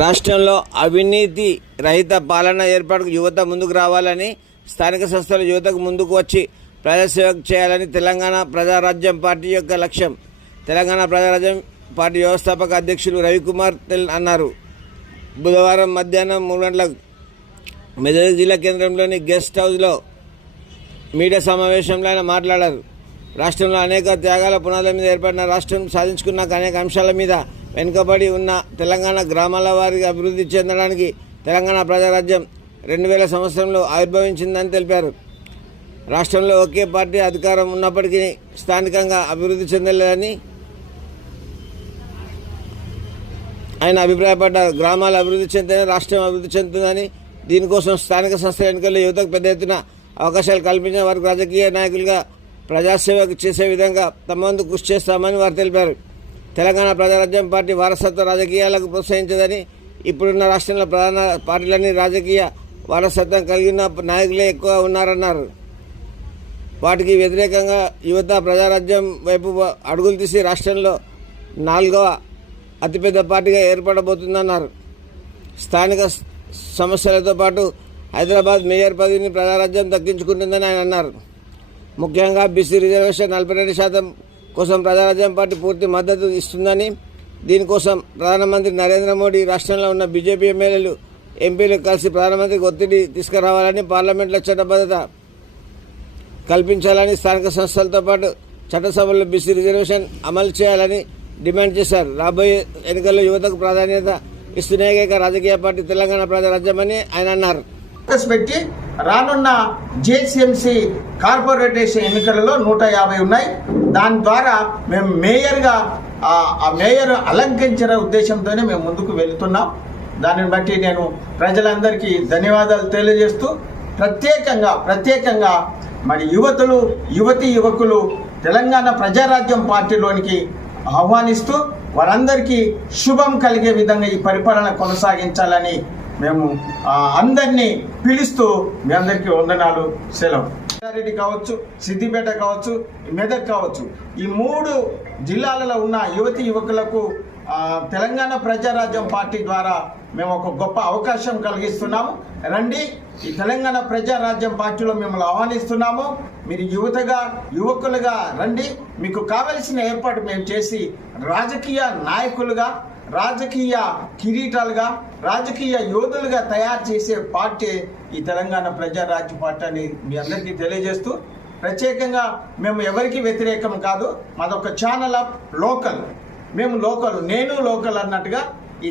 రాష్ట్రంలో అవినీతి రహిత పాలన ఏర్పాటుకు యువత ముందుకు రావాలని, స్థానిక సంస్థల యువతకు ముందుకు వచ్చి ప్రజాసేవ చేయాలని తెలంగాణ ప్రజారాజ్యం పార్టీ యొక్క లక్ష్యం. తెలంగాణ ప్రజారాజ్యం పార్టీ వ్యవస్థాపక అధ్యక్షులు రవికుమార్ అన్నారు. బుధవారం మధ్యాహ్నం 3 గంటలకు మెదక్ జిల్లా కేంద్రంలోని గెస్ట్ హౌస్లో మీడియా సమావేశంలో ఆయన మాట్లాడారు. రాష్ట్రంలో అనేక త్యాగాల పునాదుల మీద ఏర్పడిన రాష్ట్రం సాధించుకున్నాక అనేక అంశాల మీద వెనుకబడి ఉన్న తెలంగాణ గ్రామాల వారికి అభివృద్ధి చెందడానికి తెలంగాణ ప్రజారాజ్యం 2000 సంవత్సరంలో ఆవిర్భవించిందని తెలిపారు. రాష్ట్రంలో ఒకే పార్టీ అధికారం ఉన్నప్పటికీ స్థానికంగా అభివృద్ధి చెందలేదని ఆయన అభిప్రాయపడ్డారు. గ్రామాలు అభివృద్ధి చెందితేనే రాష్ట్రం అభివృద్ధి చెందుతుందని, దీనికోసం స్థానిక సంస్థల ఎన్నికల్లో యువతకు పెద్ద ఎత్తున అవకాశాలు కల్పించిన వారికి రాజకీయ నాయకులుగా ప్రజాసేవ చేసే విధంగా తమ వంతు కృషి చేస్తామని వారు తెలిపారు. తెలంగాణ ప్రజారాజ్యం పార్టీ వారసత్వ రాజకీయాలకు ప్రోత్సహించదని, ఇప్పుడున్న రాష్ట్రంలో ప్రధాన పార్టీలన్నీ రాజకీయ వారసత్వం కలిగిన నాయకులే ఎక్కువ ఉన్నారన్నారు. వాటికి వ్యతిరేకంగా యువత ప్రజారాజ్యం వైపు అడుగులు తీసి రాష్ట్రంలో 4వ అతిపెద్ద పార్టీగా ఏర్పడబోతుందన్నారు. స్థానిక సమస్యలతో పాటు హైదరాబాద్ మేయర్ పదవిని ప్రజారాజ్యం దక్కించుకుంటుందని ఆయన అన్నారు. ముఖ్యంగా బీసీ రిజర్వేషన్ 42% కోసం ప్రజారాజ్యం పార్టీ పూర్తి మద్దతు ఇస్తుందని, దీనికోసం ప్రధానమంత్రి నరేంద్ర మోడీ, రాష్ట్రంలో ఉన్న బీజేపీ ఎమ్మెల్యేలు, ఎంపీలు కలిసి ప్రధానమంత్రికి ఒత్తిడి తీసుకురావాలని, పార్లమెంట్లో చట్టబద్ధత కల్పించాలని, స్థానిక సంస్థలతో పాటు చట్టసభల్లో బీసీ రిజర్వేషన్ అమలు చేయాలని డిమాండ్ చేశారు. రాబోయే ఎన్నికల్లో యువతకు ప్రాధాన్యత ఇస్తున్న ఏకైక రాజకీయ పార్టీ తెలంగాణ ప్రజారాజ్యమని ఆయన అన్నారు. పెట్టి రానున్న జేసీఎంసీ కార్పొరేషన్ ఎన్నికలలో 150 ఉన్నాయి. దాని ద్వారా మేము మేయర్గా ఆ మేయర్ అలంకరించిన ఉద్దేశంతోనే మేము ముందుకు వెళుతున్నాం. దానిని బట్టి నేను ప్రజలందరికీ ధన్యవాదాలు తెలియజేస్తూ ప్రత్యేకంగా మరి యువకులు తెలంగాణ ప్రజారాజ్యం పార్టీలోనికి ఆహ్వానిస్తూ వారందరికీ శుభం కలిగే విధంగా ఈ పరిపాలన కొనసాగించాలని మేము అందరినీ పిలుస్తూ మీ అందరికీ వందనాలు, సెలవు. రంగారెడ్డి కావచ్చు, సిద్దిపేట కావచ్చు, మెదక్ కావచ్చు, ఈ 3 జిల్లాలలో ఉన్న యువకులకు తెలంగాణ ప్రజారాజ్యం పార్టీ ద్వారా మేము ఒక గొప్ప అవకాశం కలిగిస్తున్నాము. రండి, ఈ తెలంగాణ ప్రజారాజ్యం పార్టీలో మిమ్మల్ని ఆహ్వానిస్తున్నాము. మీరు యువకులుగా రండి. మీకు కావలసిన ఏర్పాటు మేము చేసి రాజకీయ నాయకులుగా, రాజకీయ కిరీటాలుగా, రాజకీయ యోధులుగా తయారు చేసే పార్టీ ఈ తెలంగాణ ప్రజారాజ్య పార్టీ అని మీ అందరికీ తెలియజేస్తూ, ప్రత్యేకంగా మేము ఎవరికి వ్యతిరేకం కాదు. మాదొక ఛానల్ ఆఫ్ లోకల్. మేము లోకల్, నేను లోకల్ అన్నట్టుగా ఈ